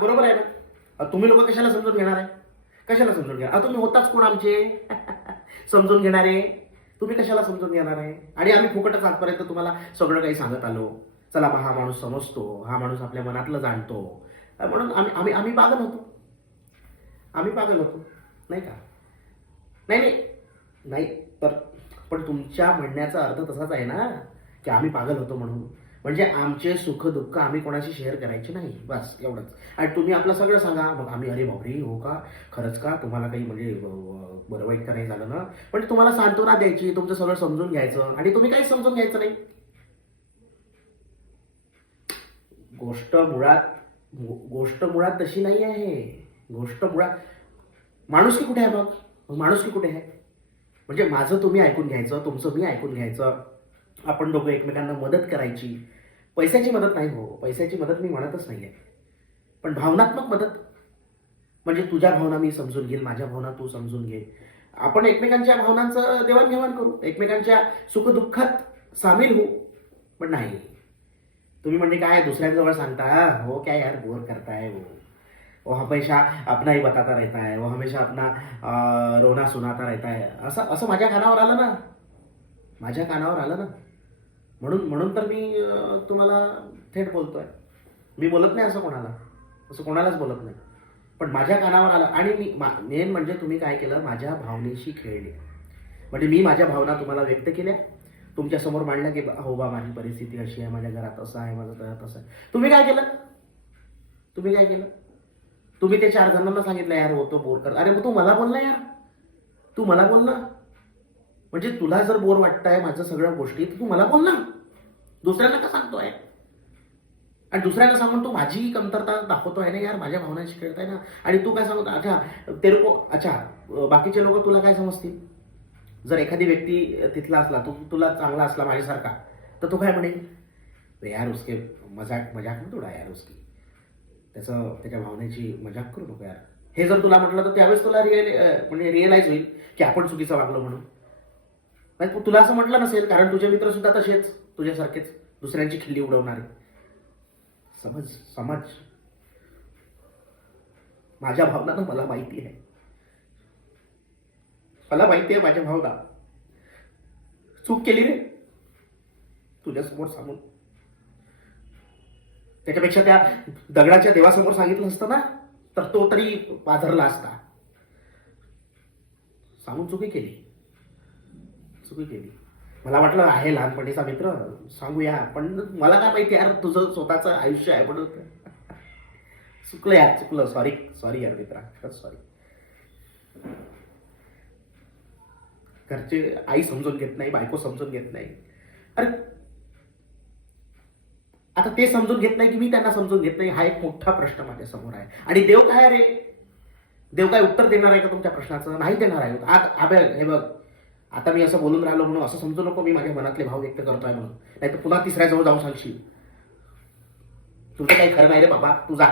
बरोबर आहे ना. तुम्ही लोक कशाला समजून घेणार आहे? कशाला समजून घेणार? तुम्ही होताच कोण आमचे समजून घेणारे? तुम्ही कशाला समजून घेणार आहे? आणि आम्ही फुकटच आजपर्यंत तुम्हाला सगळं काही सांगत आलो. चला बा, हा माणूस समजतो, हा माणूस आपल्या मनातलं जाणतो, म्हणून आम्ही आम्ही आम्ही पागल होतो. आम्ही पागल होतो नाही का? नाही नाही नाही, तर पण तुमच्या म्हणण्याचा अर्थ तसाच आहे ना की आम्ही पागल होतो म्हणून. म्हणजे आमचे सुख दुःख आम्ही कोणाशी शेअर करायचे नाही, बस एवढंच. आणि तुम्ही आपलं सगळं सांगा, मग आम्ही अरे बापरे हो का, खरंच का, तुम्हाला काही म्हणजे बरं वाईट का नाही झालं ना? म्हणजे तुम्हाला सांत्वना द्यायची, तुमचं सगळं समजून घ्यायचं, आणि तुम्ही काहीच समजून घ्यायचं नाही. गोष्ट मुळात तशी नाही आहे. गोष्ट मुळात माणुसकी कुठे आहे? मग माणुसकी कुठे आहे? म्हणजे माझं तुम्ही ऐकून घ्यायचं, तुमचं मी ऐकून घ्यायचं, आपण दोघं एकमेकांना मदत करायची. पैशाची मदत नाही हो, पैशाची मदत मी म्हणतच नाहीये, पण भावनात्मक मदत. म्हणजे तुझ्या भावना मी समजून घेईल, माझ्या भावना तू समजून घे, आपण एकमेकांच्या भावनांचं देवाणघेवाण करू, एकमेकांच्या सुखदुःखात सामील होऊ. पण नाही, तुम्ही म्हणजे काय दुसऱ्यांजवळ सांगता, हो क्या यार बोर करताय वो हमेशा अपना ही बताता रहता है, वो हमेशा अपना रोना सुनाता रहता है, असं असं माझ्या कानावर आलं ना, माझ्या कानावर आलं ना. म्हणून म्हणून तर मी तुम्हाला थेट बोलतोय. मी बोलत नाही असं कोणाला, असं कोणालाच बोलत नाही, पण माझ्या कानावर आलं. आणि मी मेन म्हणजे तुम्ही काय केलं, माझ्या भावनेशी खेळले. म्हणजे मी माझ्या भावना तुम्हाला व्यक्त केल्या, तुमच्यासमोर मांडल्या की हो बा माझी परिस्थिती अशी आहे, माझ्या घरात असं आहे, माझं घरात असं आहे. तुम्ही काय केलं? तुम्ही काय केलं? तुम्ही ते 4 जणांना सांगितलं यार होतो बोर कर. अरे मग तू मला बोल ना यार, तू मला बोल ना. म्हणजे तुला जर बोर वाटतंय माझं सगळ्या गोष्टी, तर तू मला बोल ना, दुसऱ्यांना का सांगतोय? आणि दुसऱ्यांना सांगून तू माझी कमतरता दाखवतोय ना यार, माझ्या भावनांशी खेळताय ना. आणि तू काय सांगतो, अच्छा ते लोक, अच्छा बाकीचे लोक तुला काय समजतील? जर एखादी व्यक्ती तिथला असला, तुला चांगला असला माझ्यासारखा, तर तो काय म्हणेल, यार उसके मजाक ना थोडा यार, उसकी त्याच्या भावनेची मजाक करू नको यार. हे जर तुला म्हटलं तर त्यावेळेस तुला म्हणजे रिअलाइज होईल की आपण चुकीचं वागलो म्हणून. नाही तुला असं म्हटलं नसेल, कारण तुझे मित्र सुद्धा तसेच, तुझ्यासारखेच दुसऱ्यांची खिल्ली उडवणारे. समज समज, माझ्या भावना ना मला माहिती आहे, मला माहिती आहे माझ्या भावना. चूक केली रे तुझ्यासमोर सांगून. त्याच्यापेक्षा त्या दगडाच्या देवासमोर सांगितलं असतं ना, तर तो तरी पाझरला असता. सांगून चुकी केली, चुकी केली. मला वाटलं आहे लहानपणीचा मित्र, सांगूया, पण मला काय माहिती यार तुझं स्वतःचं आयुष्य आहे म्हणून. चुकलं यार, चुकलं. सॉरी सॉरी यार मित्रा, खरंच सॉरी. घरचे, आई समजून घेत नाही, बायको समजून घेत नाही. अरे आता ते समजून घेत नाही की मी त्यांना समजून घेत नाही, हा एक मोठा प्रश्न माझ्या समोर आहे. आणि देव काय रे, देव काय उत्तर देणार आहे का तुमच्या प्रश्नाचं? नाही देणार आहे. आता हे बघ, आता मी असं बोलून राहिलो म्हणून असं समजू नको मी माझ्या मनातले भाव व्यक्त करतोय म्हणून, नाही तर पुन्हा तिसऱ्याजवळ जाऊन सांगशील तुझं काही खरं नाही रे बाबा, तू जा,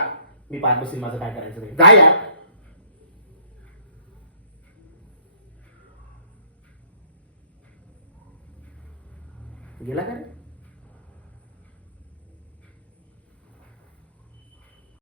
मी पाच बसीन, माझं काय करायचं नाही, जा यार. गेला का रे?